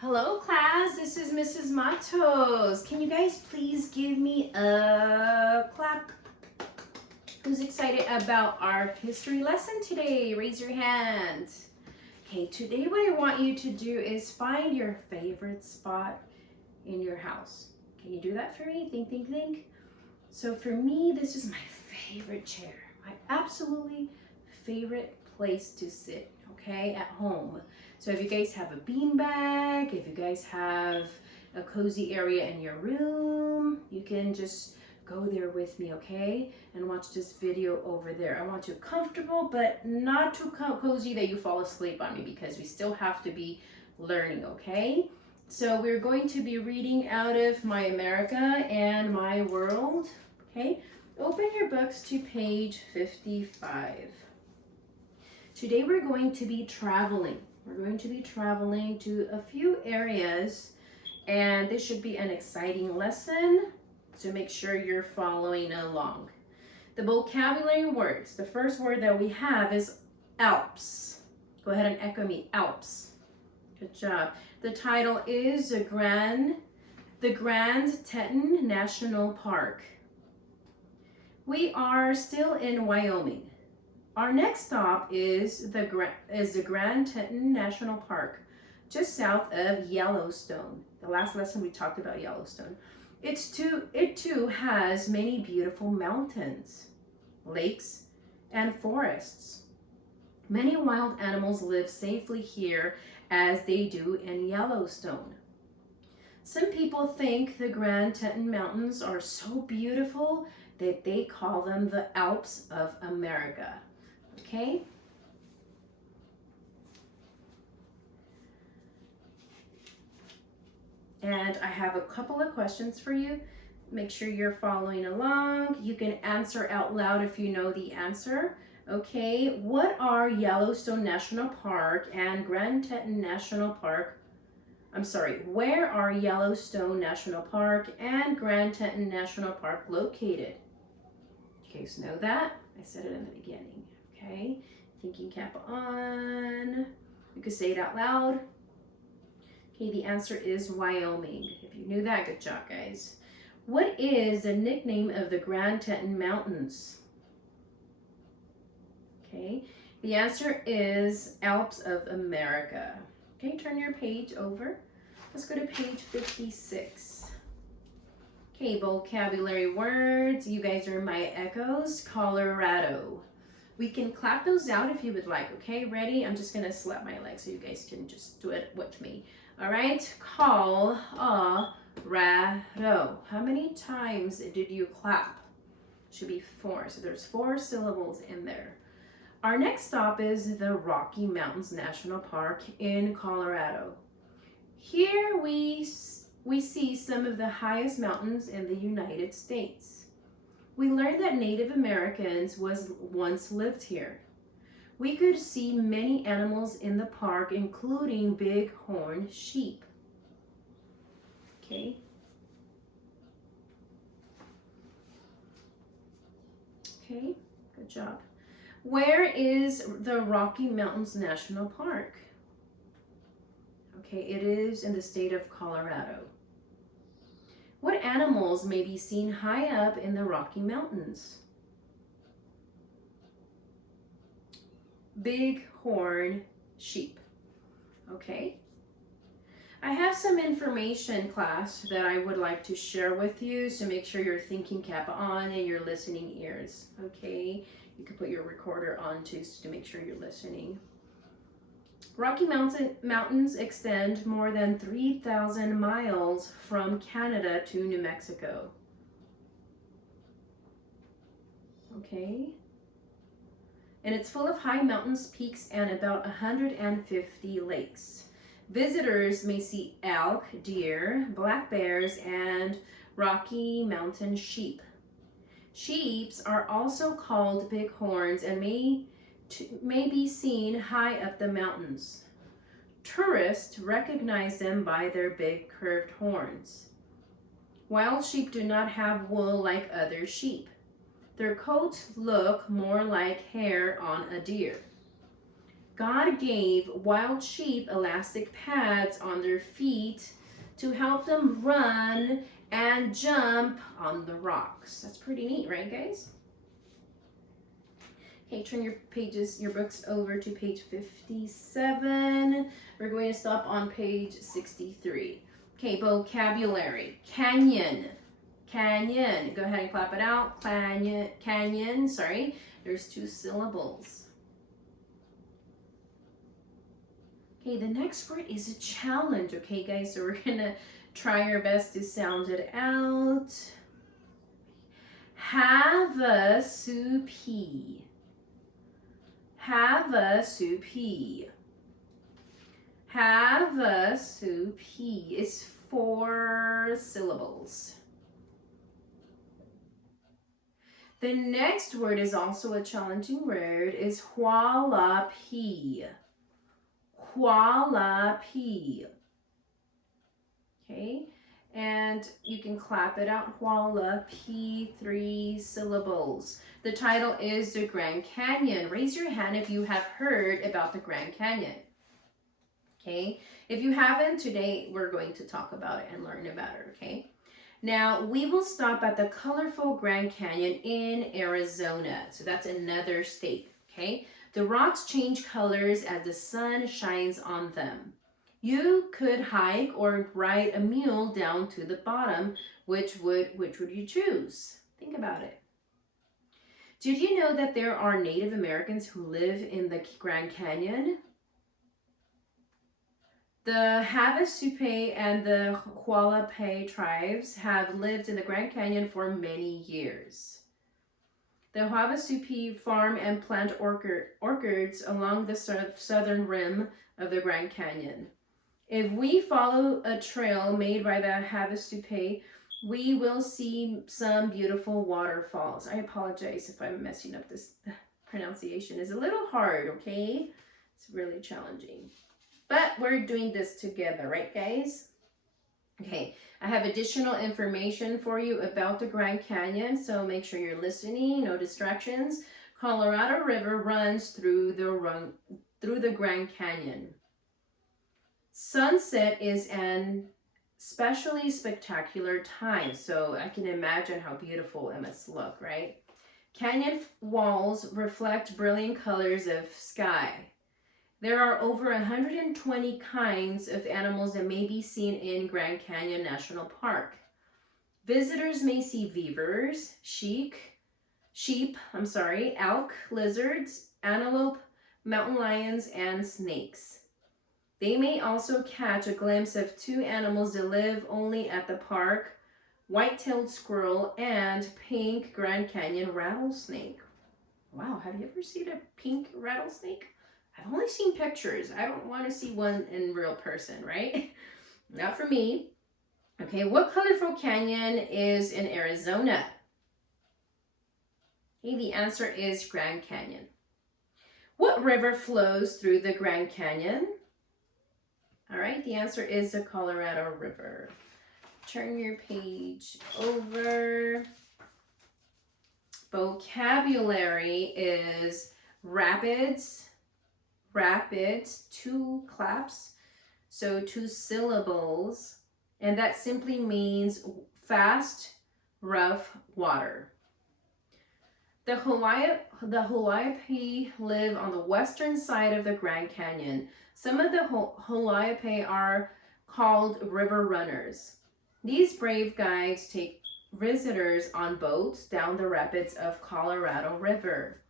Hello class, this is Mrs. Matos. Can you guys please give me a clap? Who's excited about our history lesson today? Raise your hand. Okay, today what I want you to do is find your favorite spot in your house. Can you do that for me? Think. So for me, this is my favorite chair. My absolutely favorite place to sit, okay, at home. So if you guys have a beanbag, if you guys have a cozy area in your room, you can just go there with me, okay? And watch this video over there. I want you comfortable, but not too cozy that you fall asleep on me because we still have to be learning, okay? So we're going to be reading out of My America and My World, okay? Open your books to page 55. Today we're going to be traveling. We're going to be traveling to a few areas, and this should be an exciting lesson, so make sure you're following along. The vocabulary words. The first word that we have is Alps. Go ahead and echo me, Alps. Good job. The title is the Grand Teton National Park. We are still in Wyoming. Our next stop is the Grand Teton National Park, just south of Yellowstone. The last lesson we talked about Yellowstone. It too has many beautiful mountains, lakes, and forests. Many wild animals live safely here as they do in Yellowstone. Some people think the Grand Teton Mountains are so beautiful that they call them the Alps of America. Okay? And I have a couple of questions for you. Make sure you're following along. You can answer out loud if you know the answer. Okay, what are Yellowstone National Park and Grand Teton National Park? Where are Yellowstone National Park and Grand Teton National Park located? Okay, so know that. I said it in the beginning. Okay, thinking cap on. You could say it out loud. Okay, the answer is Wyoming. If you knew that, good job, guys. What is the nickname of the Grand Teton Mountains? Okay, the answer is Alps of America. Okay, turn your page over. Let's go to page 56. Okay, vocabulary words. You guys are my echoes. Colorado. We can clap those out if you would like, okay? Ready? I'm just gonna slap my leg so you guys can just do it with me. All right, Colorado. How many times did you clap? Should be 4, so there's 4 syllables in there. Our next stop is the Rocky Mountains National Park in Colorado. Here we see some of the highest mountains in the United States. We learned that Native Americans once lived here. We could see many animals in the park, including bighorn sheep. Okay. Okay, good job. Where is the Rocky Mountains National Park? Okay, it is in the state of Colorado. What animals may be seen high up in the Rocky Mountains? Bighorn sheep. Okay. I have some information, class, that I would like to share with you, so make sure your thinking cap on and your listening ears. Okay. You can put your recorder on too to make sure you're listening. Rocky Mountains extend more than 3,000 miles from Canada to New Mexico. Okay. And it's full of high mountains, peaks, and about 150 lakes. Visitors may see elk, deer, black bears, and Rocky Mountain sheep. Sheep are also called bighorns and may be seen high up the mountains. Tourists recognize them by their big curved horns. Wild sheep do not have wool like other sheep. Their coats look more like hair on a deer. God gave wild sheep elastic pads on their feet to help them run and jump on the rocks. That's pretty neat, right, guys? Okay, turn your books over to page 57. We're going to stop on page 63. Okay, vocabulary. Canyon. Canyon. Go ahead and clap it out. Canyon, sorry. There's 2 syllables. Okay, the next word is a challenge, okay, guys? So we're gonna try our best to sound it out. Have-a-soupy. Have-a-soupy. Have-a-soupy. It's 4 syllables. The next word is also a challenging word, is hualapi. Hualapi. Okay, and you can clap it out. Hualapi, 3 syllables. The title is the Grand Canyon. Raise your hand if you have heard about the Grand Canyon. Okay, if you haven't, today we're going to talk about it and learn about it, okay? Now, we will stop at the colorful Grand Canyon in Arizona. So that's another state, okay? The rocks change colors as the sun shines on them. You could hike or ride a mule down to the bottom. Which would you choose? Think about it. Did you know that there are Native Americans who live in the Grand Canyon? The Havasupai and the Hualapai tribes have lived in the Grand Canyon for many years. The Havasupai farm and plant orchards along the southern rim of the Grand Canyon. If we follow a trail made by the Havasupai, we will see some beautiful waterfalls. I apologize if I'm messing up this pronunciation. It's a little hard, okay? It's really challenging. But we're doing this together, right, guys? Okay, I have additional information for you about the Grand Canyon, so make sure you're listening, no distractions. Colorado River runs through the Grand Canyon. Sunset is an especially spectacular time, so I can imagine how beautiful it must look, right? Canyon walls reflect brilliant colors of sky. There are over 120 kinds of animals that may be seen in Grand Canyon National Park. Visitors may see beavers, sheep, elk, lizards, antelope, mountain lions, and snakes. They may also catch a glimpse of 2 animals that live only at the park, white-tailed squirrel and pink Grand Canyon rattlesnake. Wow, have you ever seen a pink rattlesnake? I've only seen pictures. I don't want to see one in real person, right? Not for me. Okay, what colorful canyon is in Arizona? Okay, the answer is Grand Canyon. What river flows through the Grand Canyon? All right, the answer is the Colorado River. Turn your page over. Vocabulary is rapids, 2 claps, so 2 syllables, and that simply means fast, rough water. The Hualapai live on the western side of the Grand Canyon. Some of the Hualapai are called river runners. These brave guides take visitors on boats down the rapids of Colorado River.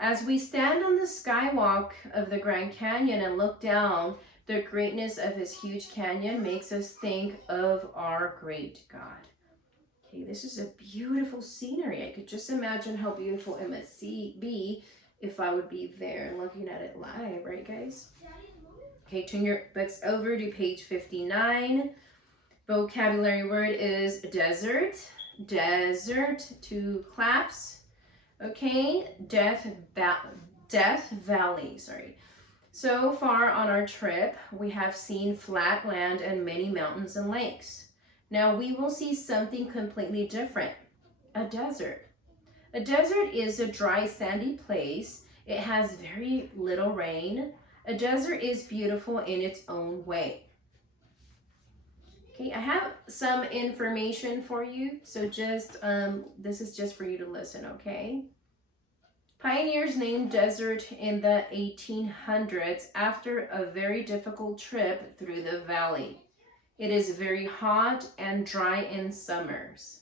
As we stand on the skywalk of the Grand Canyon and look down, the greatness of his huge canyon makes us think of our great God. Okay, this is a beautiful scenery. I could just imagine how beautiful it must be if I would be there and looking at it live, right, guys? Okay, turn your books over to page 59. Vocabulary word is desert. Desert, 2 claps. Okay, Death Valley, sorry. So far on our trip, we have seen flat land and many mountains and lakes. Now we will see something completely different, a desert. A desert is a dry, sandy place. It has very little rain. A desert is beautiful in its own way. Okay, I have some information for you. So just, this is just for you to listen, okay? Pioneers named desert in the 1800s after a very difficult trip through the valley. It is very hot and dry in summers.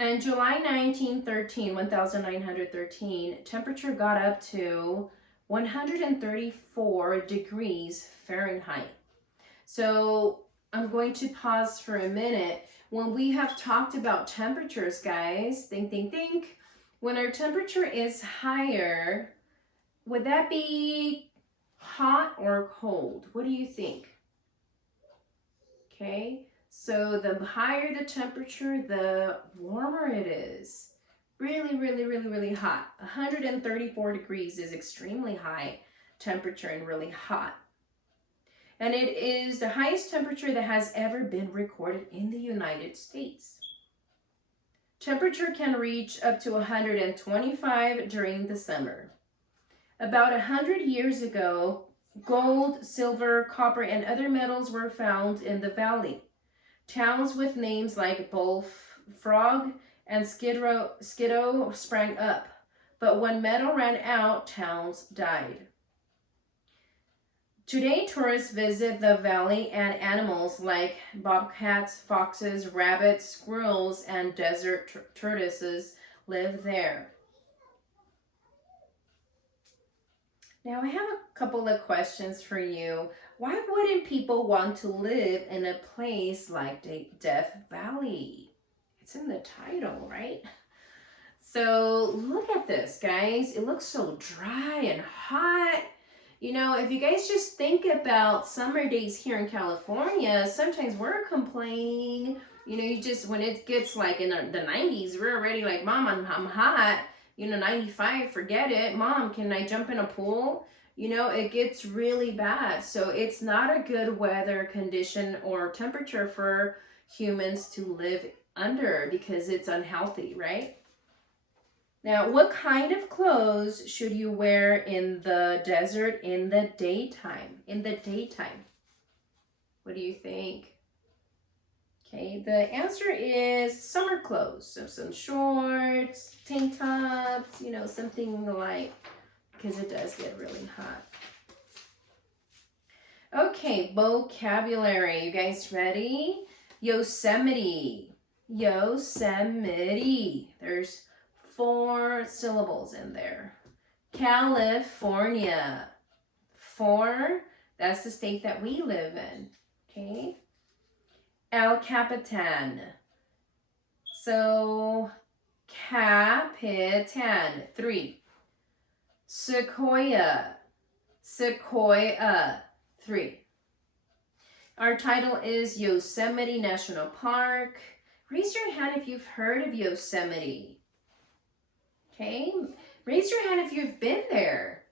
In July 1913, temperature got up to 134 degrees Fahrenheit. So I'm going to pause for a minute. When we have talked about temperatures, guys, think. When our temperature is higher, would that be hot or cold? What do you think? Okay, so the higher the temperature, the warmer it is. Really hot. 134 degrees is extremely high temperature and really hot. And it is the highest temperature that has ever been recorded in the United States. Temperature can reach up to 125 during the summer. About 100 years ago, gold, silver, copper, and other metals were found in the valley. Towns with names like Bullfrog and Skidrow sprang up, but when metal ran out, towns died. Today, tourists visit the valley and animals like bobcats, foxes, rabbits, squirrels, and desert tortoises live there. Now, I have a couple of questions for you. Why wouldn't people want to live in a place like Death Valley? It's in the title, right? So look at this, guys. It looks so dry and hot. You know, if you guys just think about summer days here in California, sometimes we're complaining, you know, when it gets like in the 90s, we're already like, Mom, I'm hot. You know, 95, forget it. Mom, can I jump in a pool? You know, it gets really bad. So it's not a good weather condition or temperature for humans to live under because it's unhealthy, right? Now, what kind of clothes should you wear in the desert in the daytime? In the daytime. What do you think? Okay, the answer is summer clothes. So some shorts, tank tops, you know, something like, because it does get really hot. Okay, vocabulary. You guys ready? Yosemite. Yosemite. There's 4 syllables in there. California. 4, that's the state that we live in. Okay. El Capitan. So, Capitan. 3. Sequoia. Sequoia. 3. Our title is Yosemite National Park. Raise your hand if you've heard of Yosemite. Okay, raise your hand if you've been there.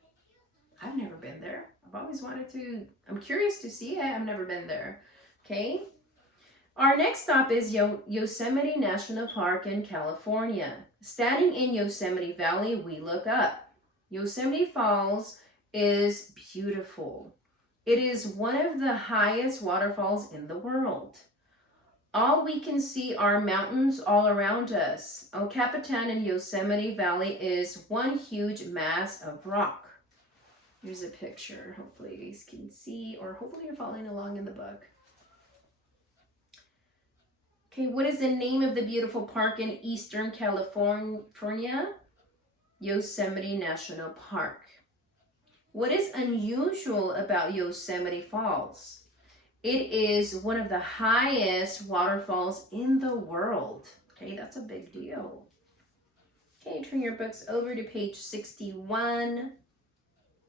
I've never been there. I've always wanted to. I'm curious to see it. I've never been there. Okay. Our next stop is Yosemite National Park in California. Standing in Yosemite Valley, we look up. Yosemite Falls is beautiful. It is one of the highest waterfalls in the world. All we can see are mountains all around us. El Capitan in Yosemite Valley is one huge mass of rock. Here's a picture. Hopefully you guys can see, or hopefully you're following along in the book. Okay, what is the name of the beautiful park in Eastern California? Yosemite National Park. What is unusual about Yosemite Falls? It is one of the highest waterfalls in the world. Okay, that's a big deal. Okay, turn your books over to page 61.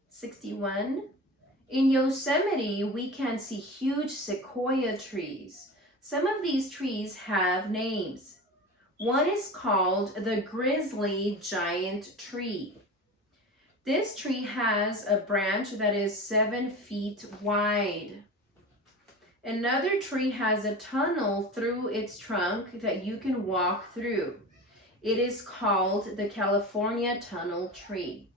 61. In Yosemite, we can see huge sequoia trees. Some of these trees have names. One is called the grizzly giant tree. This tree has a branch that is 7 feet wide. Another tree has a tunnel through its trunk that you can walk through. It is called the California tunnel tree.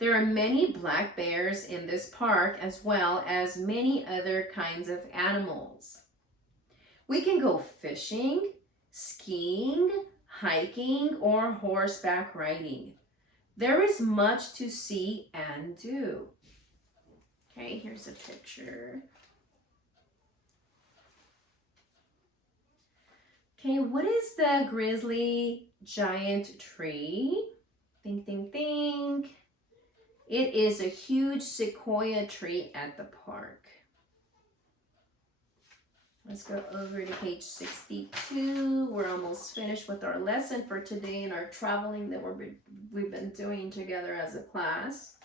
There are many black bears in this park as well as many other kinds of animals. We can go fishing, skiing, hiking, or horseback riding. There is much to see and do. Okay, here's a picture. Okay, what is the grizzly giant tree? Think, think, think. It is a huge sequoia tree at the park. Let's go over to page 62. We're almost finished with our lesson for today and our traveling that we've been doing together as a class.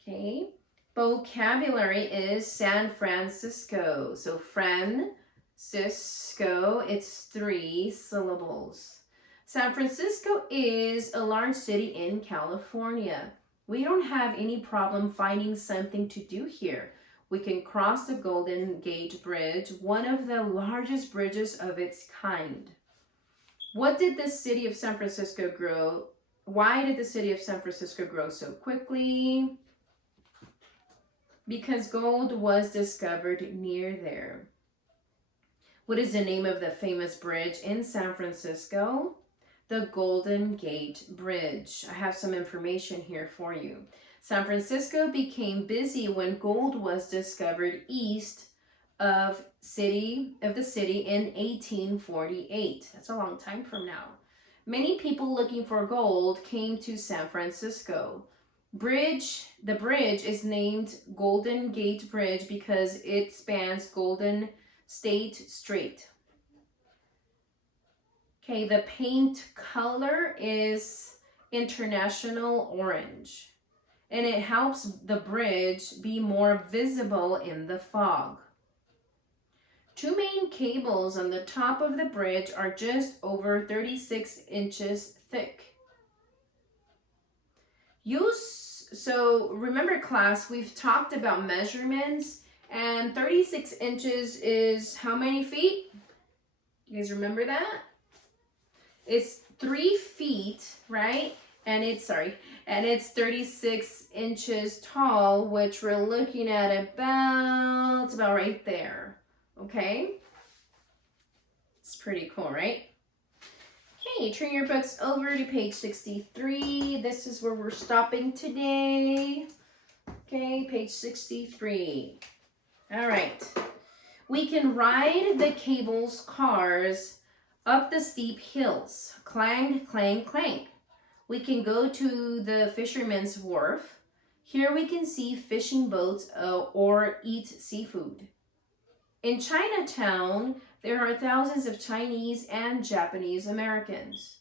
Okay, vocabulary is San Francisco. So Francisco, it's 3 syllables. San Francisco is a large city in California. We don't have any problem finding something to do here. We can cross the Golden Gate Bridge, one of the largest bridges of its kind. What did the city of San Francisco grow? Why did the city of San Francisco grow so quickly? Because gold was discovered near there. What is the name of the famous bridge in San Francisco? The Golden Gate Bridge. I have some information here for you. San Francisco became busy when gold was discovered east of the city in 1848. That's a long time from now. Many people looking for gold came to San Francisco. The bridge is named Golden Gate Bridge because it spans Golden State Strait. Okay, the paint color is International Orange, and it helps the bridge be more visible in the fog. 2 main cables on the top of the bridge are just over 36 inches thick. So remember class, we've talked about measurements, and 36 inches is how many feet? You guys remember that? It's 3 feet, right? And it's 36 inches tall, which we're looking at about right there. Okay? It's pretty cool, right? Okay, turn your books over to page 63. This is where we're stopping today. Okay, page 63. All right. We can ride the cable's cars up the steep hills. Clang, clang, clang. We can go to the fisherman's wharf. Here we can see fishing boats or eat seafood. In Chinatown, there are thousands of Chinese and Japanese Americans.